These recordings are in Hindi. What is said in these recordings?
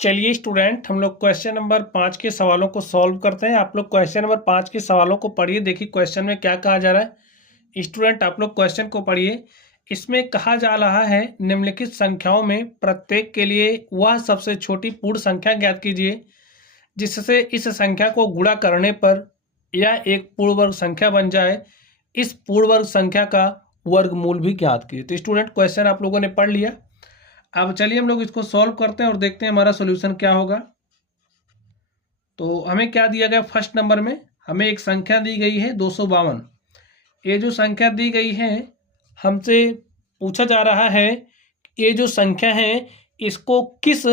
चलिए स्टूडेंट, हम लोग क्वेश्चन नंबर 5 के सवालों को सॉल्व करते हैं। आप लोग क्वेश्चन नंबर 5 के सवालों को पढ़िए। देखिए क्वेश्चन में क्या कहा जा रहा है। स्टूडेंट आप लोग क्वेश्चन को पढ़िए। इसमें कहा जा रहा है निम्नलिखित संख्याओं में प्रत्येक के लिए वह सबसे छोटी पूर्ण संख्या ज्ञात कीजिए जिससे इस संख्या को गुणा करने पर यह एक पूर्ण वर्ग संख्या बन जाए। इस पूर्ण वर्ग संख्या का वर्गमूल भी ज्ञात कीजिए। तो स्टूडेंट क्वेश्चन आप लोगों ने पढ़ लिया। अब चलिए हम लोग इसको सॉल्व करते हैं और देखते हैं हमारा सॉल्यूशन क्या होगा। तो हमें क्या दिया गया, फर्स्ट नंबर में हमें एक संख्या दी गई है 252। ये जो संख्या दी गई है हमसे पूछा जा रहा है ये जो संख्या है इसको किस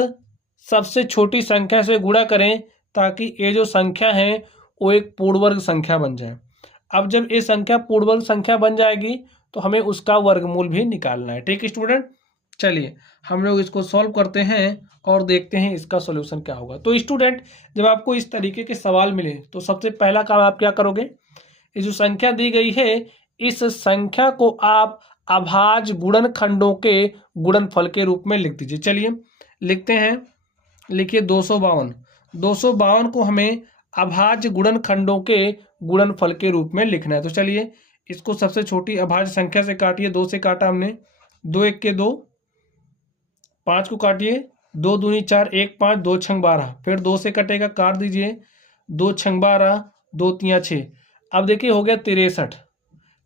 सबसे छोटी संख्या से गुणा करें ताकि ये जो संख्या है वो एक पूर्ण वर्ग संख्या बन जाए। अब जब ये संख्या पूर्ण वर्ग संख्या बन जाएगी तो हमें उसका वर्गमूल भी निकालना है। ठीक है स्टूडेंट, चलिए हम लोग इसको सॉल्व करते हैं और देखते हैं इसका सॉल्यूशन क्या होगा। तो स्टूडेंट जब आपको इस तरीके के सवाल मिले तो सबसे पहला काम आप क्या करोगे, ये जो संख्या दी गई है इस संख्या को आप अभाज्य गुणनखंडों के गुणनफल के रूप में लिख दीजिए। चलिए लिखते हैं, लिखिए 252। 252 को हमें अभाज्य गुणनखंडों के गुणनफल के रूप में लिखना है। तो चलिए इसको सबसे छोटी अभाज्य संख्या से काटिए। 2 से काटा हमने, 2 1 के 2, 5 को काटिए, 2 दूनी 4, 1 5, 2 छंग 12, फिर 2 से कटेगा, काट दीजिए, 2 छंग 12, 2 तिया 6। अब देखिए हो गया 63।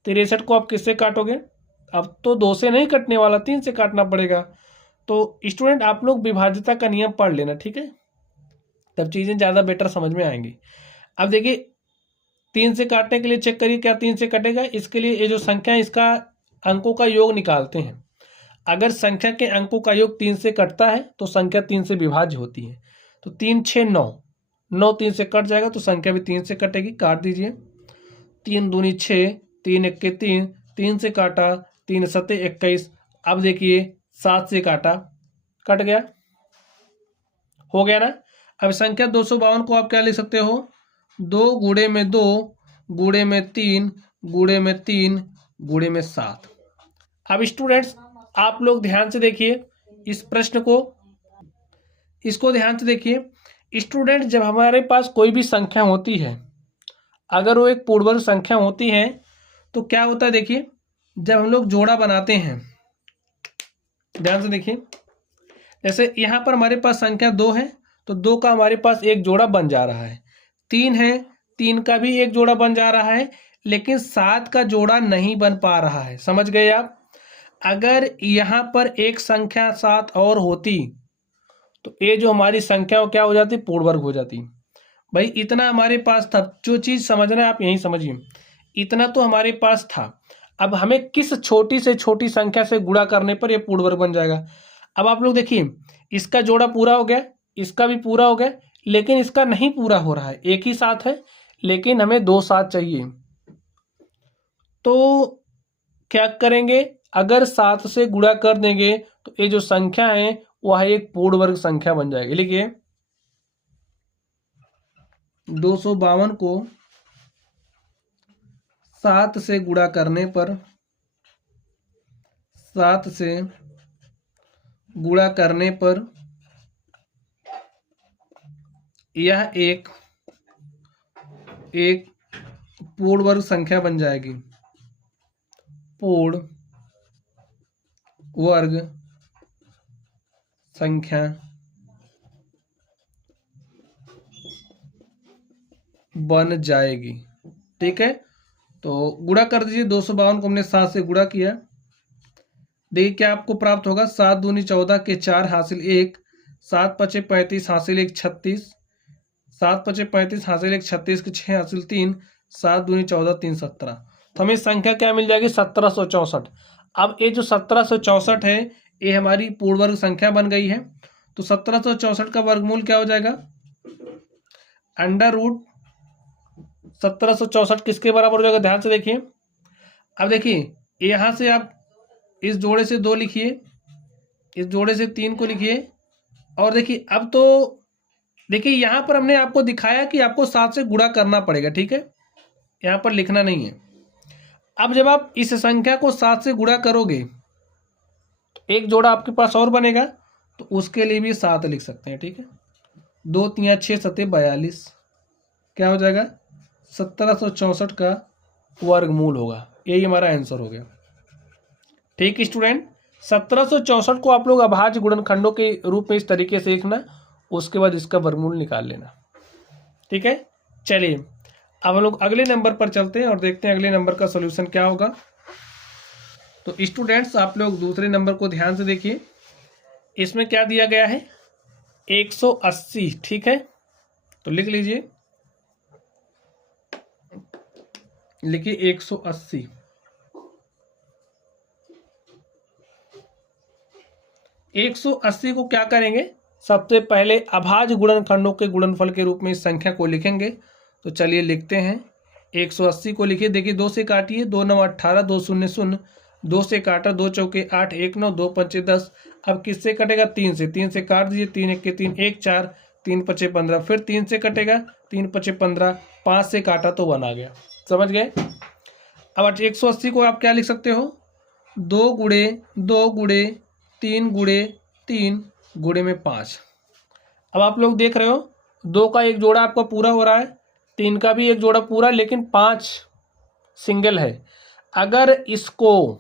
63 को आप किससे काटोगे, अब तो 2 से नहीं कटने वाला, 3 से काटना पड़ेगा। तो स्टूडेंट आप लोग विभाज्यता का नियम पढ़ लेना, ठीक है, तब चीज़ें ज़्यादा बेटर समझ में आएंगी। अब देखिए 3 से काटने के लिए चेक करिए क्या 3 से कटेगा। इसके लिए ये जो संख्या है इसका अंकों का योग निकालते हैं। अगर संख्या के अंकों का योग 3 से कटता है तो संख्या 3 से विभाज्य होती है। तो 3 6 9, 9 3 से कट जाएगा तो संख्या भी 3 से कटेगी, काट दीजिए। 3 दूनी 6, 3 1 के 3, 3 से काटा, 3 7 21। अब देखिए 7 से काटा, कट गया, हो गया ना। अब संख्या 252 को आप क्या लिख सकते हो, 2 गुणे में 2 गुणे में 3 गुणे में 3 गुणे में 7। अब स्टूडेंट्स आप लोग ध्यान से देखिए इस प्रश्न को, इसको ध्यान से देखिए। स्टूडेंट जब हमारे पास कोई भी संख्या होती है अगर वो एक पूर्ण वर्ग संख्या होती है तो क्या होता है, देखिए जब हम लोग जोड़ा बनाते हैं, ध्यान से देखिए, जैसे यहाँ पर हमारे पास संख्या 2 है तो 2 का हमारे पास एक जोड़ा बन जा रहा है, 3 है 3 का भी एक जोड़ा बन जा रहा है, लेकिन 7 का जोड़ा नहीं बन पा रहा है। समझ गए आप। अगर यहाँ पर एक संख्या 7 और होती तो ये जो हमारी संख्या क्या हो जाती, पूर्ण वर्ग हो जाती। भाई इतना हमारे पास था, जो चीज़ समझना है आप यही समझिए, इतना तो हमारे पास था। अब हमें किस छोटी से छोटी संख्या से गुणा करने पर यह पूर्ण वर्ग बन जाएगा। अब आप लोग देखिए इसका जोड़ा पूरा हो गया, इसका भी पूरा हो गया, लेकिन इसका नहीं पूरा हो रहा है। एक ही 7 है लेकिन हमें 2 7 चाहिए। तो क्या करेंगे, अगर 7 से गुणा कर देंगे तो ये जो संख्या है वह एक पूर्ण वर्ग संख्या बन जाएगी। लिखिए 252 को 7 से गुणा करने पर, 7 से गुणा करने पर यह एक पूर्ण वर्ग संख्या बन जाएगी, पूर्ण वर्ग संख्या बन जाएगी। ठीक है, तो गुणा कर दीजिए। 252 को हमने 7 से गुणा किया, देखिए क्या आपको प्राप्त होगा, 7 दूनी 14 के 4 हासिल 1, 7 पचे 35 हासिल 1 36, 7 पचे 35 हासिल 1 36 के 6 हासिल 3, 7 दूनी 14 3 17। तो हमें संख्या क्या मिल जाएगी, 1764। अब ये जो 1764 है ये हमारी पूर्ण वर्ग संख्या बन गई है। तो 1764 का वर्गमूल क्या हो जाएगा, अंडर रूट 1764 किसके बराबर हो जाएगा, ध्यान से देखिए। अब देखिए यहाँ से आप इस जोड़े से 2 लिखिए, इस जोड़े से 3 को लिखिए, और देखिए अब तो देखिए यहाँ पर हमने आपको दिखाया कि आपको 7 से गुणा करना पड़ेगा। ठीक है, यहाँ पर लिखना नहीं है। अब जब आप इस संख्या को 7 से गुणा करोगे तो एक जोड़ा आपके पास और बनेगा, तो उसके लिए भी 7 लिख सकते हैं। ठीक है, 2 3 6 7 42, क्या हो जाएगा 1764 का वर्गमूल होगा। यही हमारा आंसर हो गया। ठीक स्टूडेंट, 1764 को आप लोग अभाज्य गुणनखंडों के रूप में इस तरीके से लिखना, उसके बाद इसका वर्गमूल निकाल लेना। ठीक है, चलिए अब हम लोग अगले नंबर पर चलते हैं और देखते हैं अगले नंबर का सॉल्यूशन क्या होगा। तो स्टूडेंट्स आप लोग दूसरे नंबर को ध्यान से देखिए। इसमें क्या दिया गया है 180। ठीक है, तो लिख लीजिए, लिखिए 180। 180 को क्या करेंगे, सबसे पहले अभाज्य गुणनखंडों के गुणनफल के रूप में इस संख्या को लिखेंगे। तो चलिए लिखते हैं, 180 को लिखिए। देखिए 2 से काटिए, 2 9 18, 2 0 0, 2 से काटा, 2 चौके 8, 1 9, 2 पंचे 10। अब किससे कटेगा, 3 से। 3 से काट दीजिए, 3 1 के 3, 1 4, 3 5 15, फिर 3 से कटेगा, 3 5 15, 5 से काटा तो 1 आ गया। समझ गए। अब 180 को आप क्या लिख सकते हो, 2 गुणे 2 गुणे 3 गुणे 3 गुणे में 5। अब आप लोग देख रहे हो 2 का एक जोड़ा आपका पूरा हो रहा है, 3 का भी एक जोड़ा पूरा, लेकिन 5 सिंगल है। अगर इसको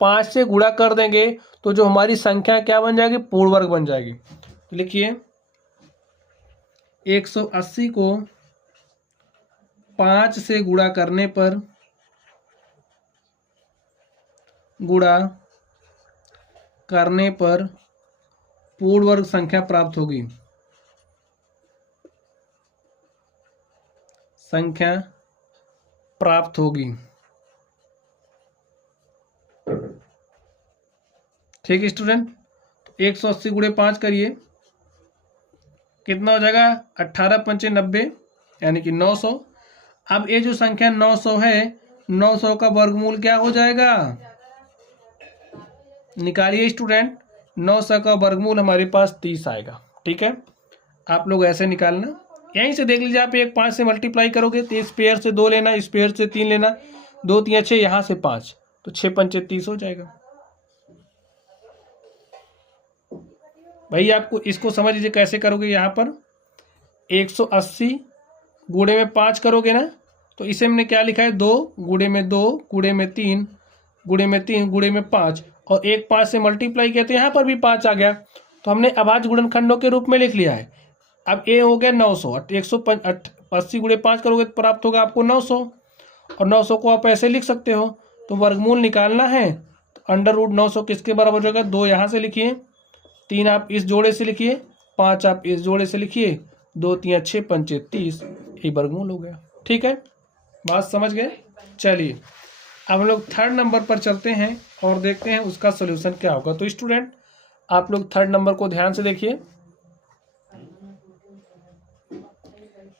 5 से गुणा कर देंगे तो जो हमारी संख्या क्या बन जाएगी, पूर्ण वर्ग बन जाएगी। तो लिखिए 180 को 5 से गुणा करने पर पूर्ण वर्ग संख्या प्राप्त होगी। ठीक है स्टूडेंट, 180 गुणे 5 करिए, कितना हो जाएगा, 18 पंचे 90, यानी कि 900। अब ये जो संख्या 900 है, 900 का वर्गमूल क्या हो जाएगा, निकालिए स्टूडेंट। 900 का वर्गमूल हमारे पास 30 आएगा। ठीक है, आप लोग ऐसे निकालना, यहीं से देख लीजिए। आप एक 5 से मल्टीप्लाई करोगे तो इस पेयर से 2 लेना, इस पेयर से 3 लेना, 2 3 6, यहाँ से 5, तो 6 पंचे 30 हो जाएगा। भाई आपको इसको समझ लीजिए कैसे करोगे। यहाँ पर 180 गुणे में 5 करोगे ना, तो इसे हमने क्या लिखा है, 2 गुणे में 2 गुणे में 3 गुणे में 3 गुणे में 5, और एक 5 से मल्टीप्लाई किया तो यहाँ पर भी 5 आ गया, तो हमने अभाज्य गुणनखंडों के रूप में लिख लिया है। अब ये हो गया 900, 180 गुणे 5 करोगे तो प्राप्त होगा आपको 900, और 900 को आप ऐसे लिख सकते हो। तो वर्गमूल निकालना है, तो अंडर रूट 900 किसके बराबर होगा, 2 यहाँ से लिखिए, 3 आप इस जोड़े से लिखिए, 5 आप इस जोड़े से लिखिए, 2 3 6 पंचे 30, ये वर्गमूल हो गया। ठीक है, बात समझ गए। चलिए अब हम लोग थर्ड नंबर पर चलते हैं और देखते हैं उसका सोल्यूशन क्या होगा। तो स्टूडेंट आप लोग थर्ड नंबर को ध्यान से देखिए,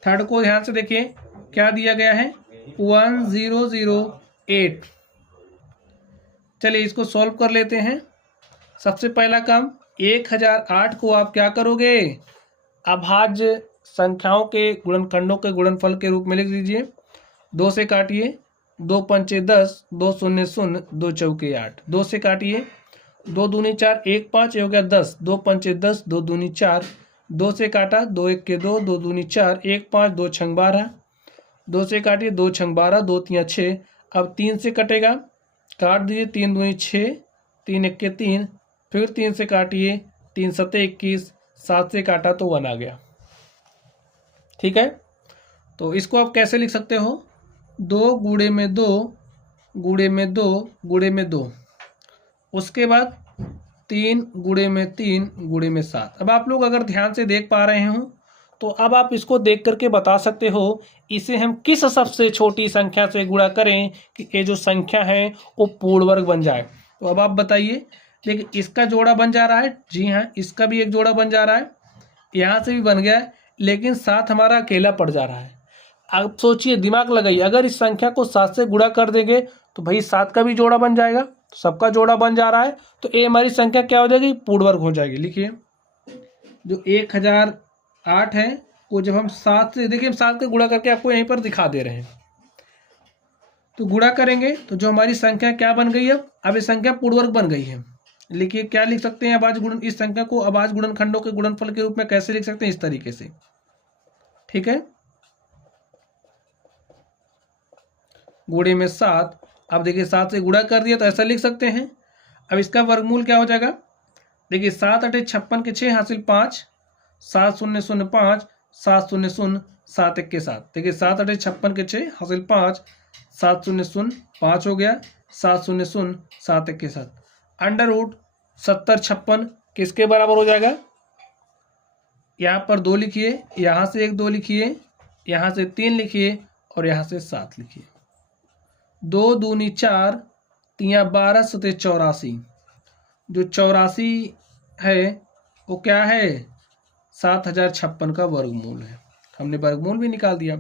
थर्ड को ध्यान से देखिए, क्या दिया गया है, 1008। चलिए इसको सॉल्व कर लेते हैं। सबसे पहला काम, 1008 को आप क्या करोगे, अभाज्य संख्याओं के गुणनखंडों के गुणनफल के रूप में लिख दीजिए। 2 से काटिए, 2 पंचे 10, 2 0 0, 2 चौके 8, 2 से काटिए, 2 दूनी 4, 1 5, हो गया 10, 2 पंचे 10, 2 दूनी 4, 2 से काटा, 2 1 के 2, 2 दूनी 4, 1 5, 2 छंग 12, 2 से काटिए, 2 छंग 12, 2 3 6। अब 3 से कटेगा, काट दीजिए, 3 दूनी 6, 3 1 के 3, फिर 3 से काटिए, 3 7 21, 7 से काटा तो 1 आ गया। ठीक है, तो इसको आप कैसे लिख सकते हो, 2 गुणे में 2 गुणे में 2 गुणे में 2, उसके बाद 3 गुणे में 3 गुणे में 7। अब आप लोग अगर ध्यान से देख पा रहे हो तो अब आप इसको देख करके बता सकते हो इसे हम किस सबसे छोटी संख्या से गुणा करें कि ये जो संख्या है वो पूर्ण वर्ग बन जाए। तो अब आप बताइए, लेकिन इसका जोड़ा बन जा रहा है, जी हाँ इसका भी एक जोड़ा बन जा रहा है, यहाँ से भी बन गया है, लेकिन 7 हमारा अकेला पड़ जा रहा है। अब सोचिए, दिमाग लगाइए, अगर इस संख्या को 7 से गुणा कर देंगे तो भाई 7 का भी जोड़ा बन जाएगा, तो सबका जोड़ा बन जा रहा है, तो ये हमारी संख्या क्या हो जाएगी, पूर्ण वर्ग हो जाएगी। लिखिए जो 1008 है वो जब हम 7 से, देखिए हम 7 का गुणा करके आपको यहीं पर दिखा दे रहे हैं, तो गुणा करेंगे तो जो हमारी संख्या क्या बन गई है, अब ये संख्या पूर्ण वर्ग बन गई है। लिखिए, क्या लिख सकते हैं अभाज्य गुणन, इस संख्या को अभाज्य गुणनखंडों के गुणनफल के रूप में कैसे लिख सकते हैं, इस तरीके से। ठीक है, गुणे में 7, अब देखिए 7 से गुणा कर दिया तो ऐसा लिख सकते हैं। अब इसका वर्गमूल क्या हो जाएगा, देखिए 7 8 56 के 6 हासिल 5, 7 0 0 5, 7 0 0 7 1 के 7। देखिए 7 8 56 के 6 हासिल 5, 7 0 0 5 हो गया, 7 0 0 7 1 के 7। अंडर रूट 70 56 किसके बराबर हो जाएगा, यहाँ पर 2 लिखिए, यहाँ से 1 2 लिखिए, यहाँ से 3 लिखिए और यहाँ से 7 लिखिए। 2 दूनी 4, 3 12 सते 84। जो 84 है वो क्या है, 7056 का वर्गमूल है। हमने वर्गमूल भी निकाल दिया।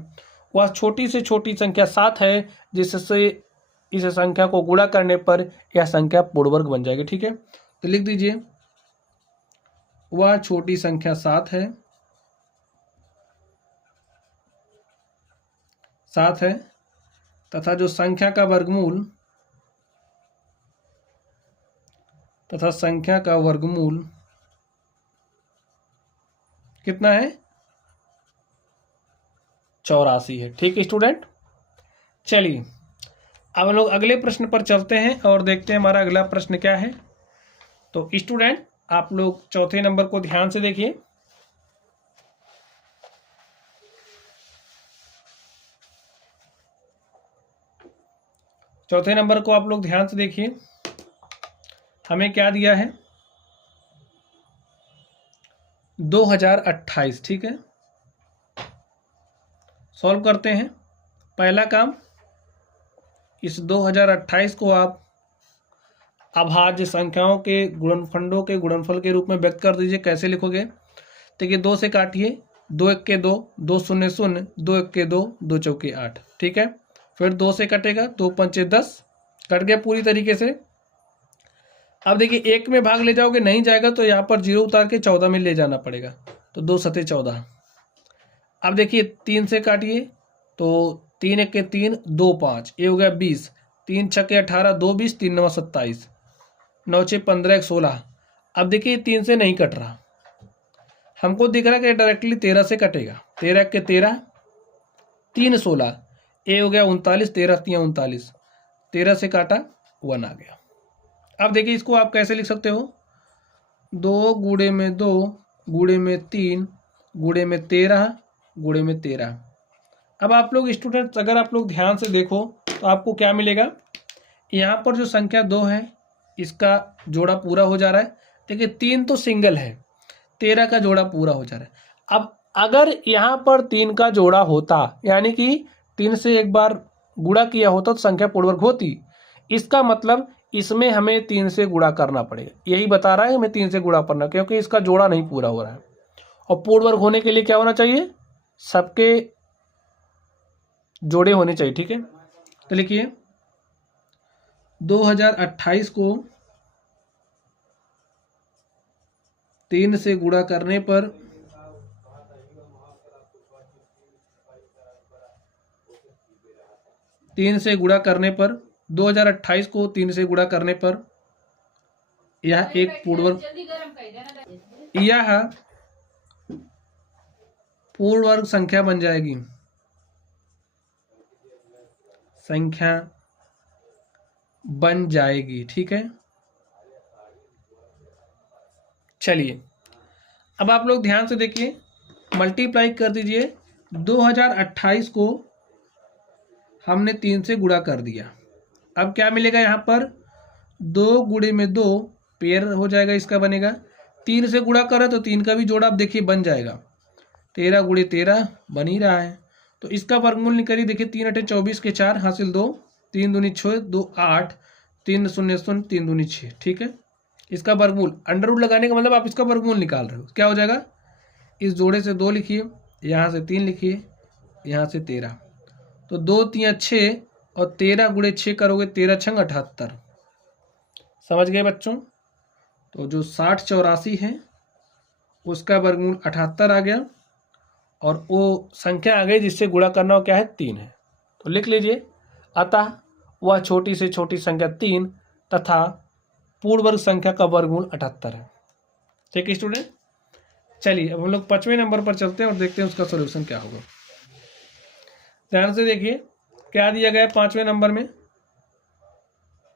वह छोटी से छोटी संख्या 7 है जिससे इस संख्या को गुणा करने पर यह संख्या पूर्ण वर्ग बन जाएगी। ठीक है, तो लिख दीजिए, वह छोटी संख्या 7 है तथा जो संख्या का वर्गमूल कितना है, 84 है। ठीक है स्टूडेंट, चलिए अब हम लोग अगले प्रश्न पर चलते हैं और देखते हैं हमारा अगला प्रश्न क्या है। तो स्टूडेंट आप लोग चौथे नंबर को ध्यान से देखिए। चौथे नंबर को आप लोग ध्यान से देखिए, हमें क्या दिया है, 2028। ठीक है, सॉल्व करते हैं। पहला काम, इस 2028 को आप अभाज्य संख्याओं के गुणनखंडों के गुणनफल के रूप में व्यक्त कर दीजिए। कैसे लिखोगे, देखिए 2 से काटिए, 2 1 के 2, 2 0 0, 2 1 के 2, 2 चौके 8। ठीक है, फिर 2 से कटेगा, 2 पंचे 10, कट गया पूरी तरीके से। अब देखिए 1 में भाग ले जाओगे, नहीं जाएगा तो यहाँ पर 0 उतार के 14 में ले जाना पड़ेगा, तो 2 सते 14। अब देखिए 3 से काटिए, तो 3 1 के 3, 2 5, ये हो गया 20, 3 छक्के 18, 2 20, 3 9 27, 9 6 15 1 16। अब देखिए 3 से नहीं कट रहा, हमको दिख रहा है कि डायरेक्टली 13 से कटेगा, 13 के 13, 3 16, ये हो गया 39, 13 3 39, 13 से काटा 1 आ गया। अब देखिए इसको आप कैसे लिख सकते हो, 2 गुणे में 2 गुणे में 3 गुणे में 13 गुणे में 13। अब आप लोग स्टूडेंट्स अगर आप लोग ध्यान से देखो तो आपको क्या मिलेगा, यहाँ पर जो संख्या 2 है इसका जोड़ा पूरा हो जा रहा है। देखिए 3 तो सिंगल है, 13 का जोड़ा पूरा हो जा रहा है। अब अगर यहाँ पर 3 का जोड़ा होता, यानी कि 3 से एक बार गुणा किया होता तो संख्या पूर्ण वर्ग होती। इसका मतलब इसमें हमें 3 से गुणा करना पड़ेगा, यही बता रहा है हमें 3 से गुणा करना, क्योंकि इसका जोड़ा नहीं पूरा हो रहा है। और पूर्ण वर्ग होने के लिए क्या होना चाहिए, सबके जोड़े होने चाहिए। ठीक है, तो लिखिए 2028 को 3 से गुणा करने पर 2028 को 3 से गुणा करने पर यह एक पूर्ण वर्ग संख्या बन जाएगी, ठीक है। चलिए अब आप लोग ध्यान से देखिए, मल्टीप्लाई कर दीजिए। 2028 को हमने 3 से गुणा कर दिया, अब क्या मिलेगा यहाँ पर, 2 गुणे में 2 पेयर हो जाएगा, इसका बनेगा। 3 से गुणा करें तो 3 का भी जोड़ा अब देखिए बन जाएगा, 13 गुणे 13 बन ही रहा है। तो इसका वर्गमूल निकालिए, देखिए 3 8 24 के 4 हासिल 2, 3 दूनी 6, 2 8, 3 0 0, 3 दूनी 6। ठीक है, इसका वर्गमूल अंडर रूट लगाने का मतलब आप इसका वर्गमूल निकाल रहे हो, क्या हो जाएगा, इस जोड़े से 2 लिखिए, यहाँ से 3 लिखिए, यहाँ से 13, तो 2 3 6 और 13 गुणे 6 करोगे, 13 6 78। समझ गए बच्चों, तो जो 60 84 है उसका वर्गमूल 78 आ गया, और वो संख्या आ गई जिससे गुणा करना हो क्या है, 3 है। तो लिख लीजिए, अतः वह छोटी से छोटी संख्या 3 तथा पूर्ण वर्ग संख्या का वर्गमूल 78 है। ठीक है स्टूडेंट, चलिए अब हम लोग 5वें नंबर पर चलते हैं और देखते हैं उसका सोल्यूशन क्या होगा। ध्यान से देखिए क्या दिया गया है 5वें नंबर में।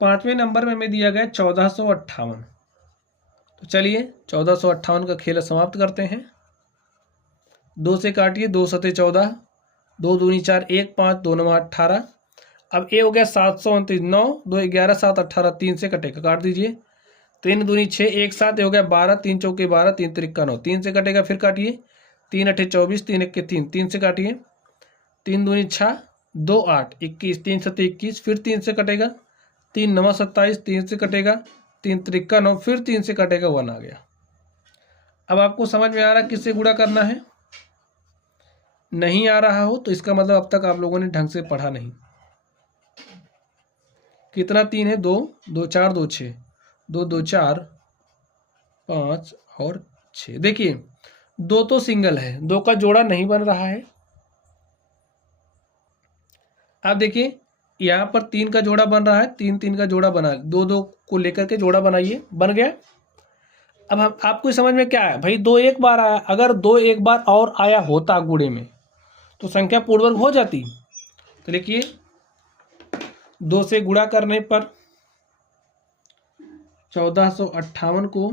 5वें नंबर में हमें दिया गया 1458। तो चलिए 1458 का खेल समाप्त करते हैं। 2 से काटिए, 2 सते 14, 2 दूनी 4, 1 5, 2 9 18। अब ए हो गया 729, 9 2 11 7 18, 3 से कटेगा, काट दीजिए। 3 दूनी 6, 1 7, ये हो गया 12, 3 चौके 12, 3 तिरिक्का 9, 3 से कटेगा, फिर काटिए। 3 अठे 24, 3 1 3, 3 से काटिए। 3 दूनी 6, 2 8, 21, 3 सते 21, फिर 3 से कटेगा। 3 9 27, 3 से कटेगा, 3 तिरिक्का 9, फिर 3 से कटेगा, 1 आ गया। अब आपको समझ में आ रहा है किससे गुणा करना है? नहीं आ रहा हो तो इसका मतलब अब तक आप लोगों ने ढंग से पढ़ा नहीं। कितना 3 है? 2 2 4 2 6, 2 2 4 5 और 6। देखिए 2 तो सिंगल है, 2 का जोड़ा नहीं बन रहा है। आप देखिए यहाँ पर 3 का जोड़ा बन रहा है, 3 3 का जोड़ा बना, 2 2 को लेकर के जोड़ा बनाइए, बन गया। अब हम आपको समझ में क्या है भाई, 2 एक बार आया, अगर 2 एक बार और आया होता गुणे में तो संख्या पूर्ण वर्ग हो जाती। तो देखिए 2 से गुणा करने पर 1458 को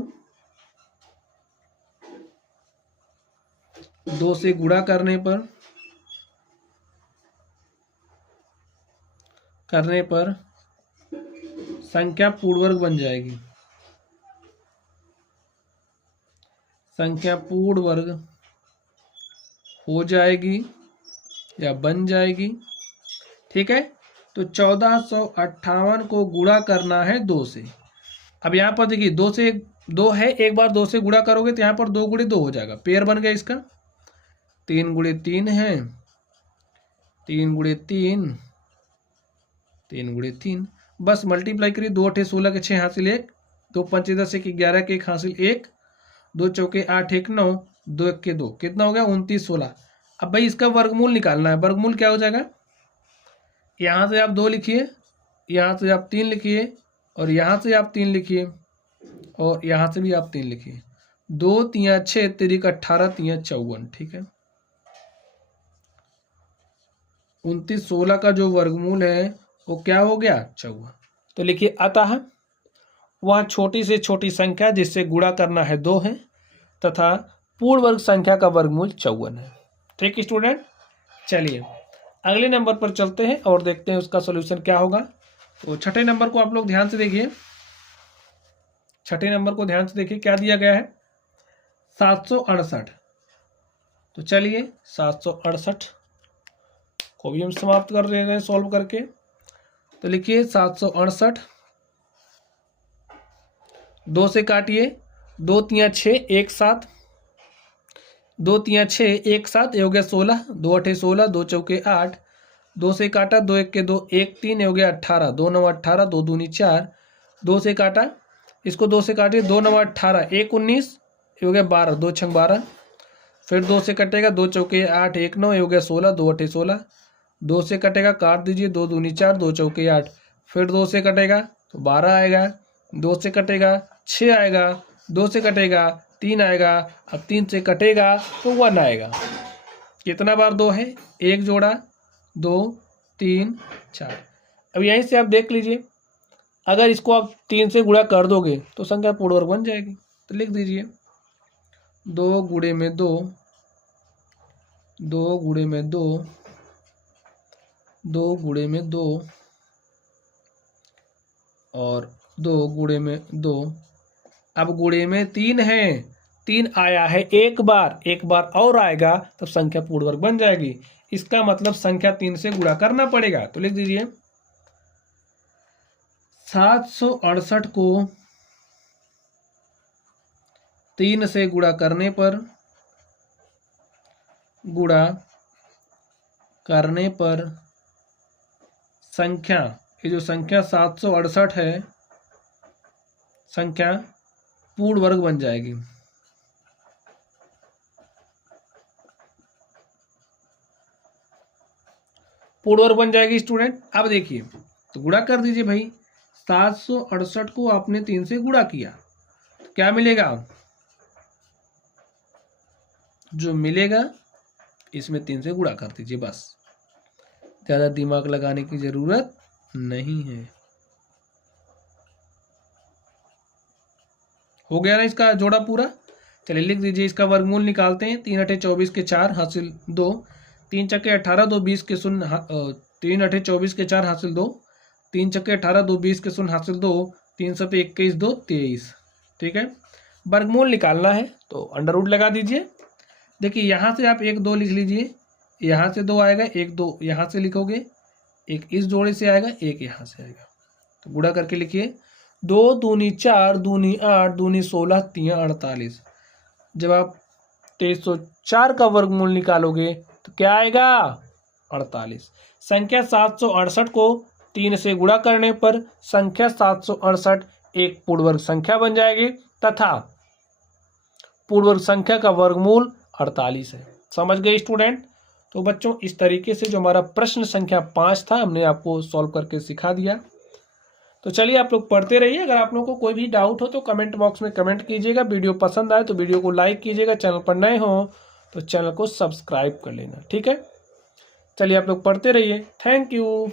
2 से गुणा करने पर संख्या पूर्ण वर्ग बन जाएगी। संख्या पूर्ण वर्ग हो जाएगी या बन जाएगी। ठीक है, तो 1458 को गुणा करना है 2 से। अब यहाँ पर देखिए 2 से 2 है, एक बार 2 से गुणा करोगे तो यहाँ पर 2 गुणे 2 हो जाएगा, पेयर बन गया इसका। 3 गुणे 3 है, 3 गुणे 3, 3 गुणे 3, बस मल्टीप्लाई करिए। 2 अठे 16 के 6 हासिल 1, 2 पंचे 10 के 11 के 1 हासिल 1, 2 चौके 8 1 9, 2 1 के 2, कितना हो गया 29 16। अब भाई इसका वर्गमूल निकालना है। वर्गमूल क्या हो जाएगा, यहाँ से आप 2 लिखिए, यहाँ से आप 3 लिखिए, और यहाँ से आप 3 लिखिए, और यहाँ से भी आप 3 लिखिए। 2 3 6, 3 18, 3 54। ठीक है, 29 16 का जो वर्गमूल है वो क्या हो गया 54। तो लिखिए अतः वह छोटी से छोटी संख्या जिससे गुणा करना है 2 है तथा पूर्ण वर्ग संख्या का वर्गमूल 54 है। ठीक स्टूडेंट, चलिए अगले नंबर पर चलते हैं और देखते हैं उसका सॉल्यूशन क्या होगा। तो छठे नंबर को आप लोग ध्यान से देखिए। छठे नंबर को ध्यान से देखिए क्या दिया गया है 768। तो चलिए 768 को भी हम समाप्त कर रहे हैं सॉल्व करके। तो लिखिए 768, 2 से काटिए, 2 3 6 1 7, 2 3 6 1 7, ये हो गया 16, 2 अठे 16, 2 चौके 8, 2 से काटा, 2 1 के 2 1 3, ये हो गया 18, 2 9 18, 2 दूनी 4, 2 से काटा, इसको 2 से काटिए, 2 9 18, 1 19, ये हो गया 12, 2 6 12, फिर 2 से कटेगा, 2 चौके 8 1 9, ये हो गया 16, 2 अठे 16, 2 से कटेगा, काट दीजिए, 2 दूनी 4, 2 चौके 8, फिर 2 से कटेगा तो 12 आएगा, 2 से कटेगा 6 आएगा, 2 से कटेगा 3 आएगा, अब 3 से कटेगा तो 1 आएगा। कितना बार 2 है, एक जोड़ा, 2 3 4। अब यहीं से आप देख लीजिए, अगर इसको आप 3 से गुणा कर दोगे तो संख्या पूर्ण वर्ग बन जाएगी। तो लिख दीजिए 2 गुणे में 2, 2 गुणे में 2, 2 गुणे में 2 और 2 गुणे में 2। अब गुणे में 3 है, 3 आया है एक बार और आएगा तब संख्या पूर्ण वर्ग बन जाएगी। इसका मतलब संख्या 3 से गुणा करना पड़ेगा। तो लिख दीजिए 768 को 3 से गुणा करने पर संख्या, ये जो संख्या 768 है, संख्या पूर्ण वर्ग बन जाएगी। पूर्ण वर्ग बन जाएगी स्टूडेंट। अब देखिए तो गुणा कर दीजिए भाई, 768 को आपने 3 से गुणा किया तो क्या मिलेगा? जो मिलेगा इसमें 3 से गुणा कर दीजिए, बस, ज्यादा दिमाग लगाने की जरूरत नहीं है। हो गया ना इसका जोड़ा पूरा? चलिए लिख दीजिए, इसका वर्गमूल निकालते हैं। 3 अठे 24 के 4 हासिल 2, 3 चक्के 18 2 20 के 0, 3 अठे 24 के 4 हासिल 2, 3 चक्के 18 2 20 के 0 हासिल 2, 3 सते 21 2 23। ठीक है, वर्गमूल निकालना है तो अंडर रूट लगा दीजिए। देखिए यहाँ से आप 1 2 लिख लीजिए, यहाँ से 2 आएगा, 1 2 यहाँ से लिखोगे, एक इस जोड़े से आएगा, एक यहाँ से आएगा, तो गुणा करके लिखिए। 2 दूनी 4 दूनी 8 दूनी 16 3 48। जब आप 2304 का वर्गमूल निकालोगे तो क्या आएगा? 48। संख्या 768 को 3 से गुणा करने पर संख्या 768 एक पूर्णवर्ग संख्या बन जाएगी तथा पूर्णवर्ग संख्या का वर्गमूल 48 है। समझ गए स्टूडेंट? तो बच्चों इस तरीके से जो हमारा प्रश्न संख्या 5 था हमने आपको सॉल्व करके सिखा दिया। तो चलिए आप लोग पढ़ते रहिए। अगर आप लोगों को कोई भी डाउट हो तो कमेंट बॉक्स में कमेंट कीजिएगा। वीडियो पसंद आए तो वीडियो को लाइक कीजिएगा। चैनल पर नए हो तो चैनल को सब्सक्राइब कर लेना। ठीक है, चलिए आप लोग पढ़ते रहिए। Thank you.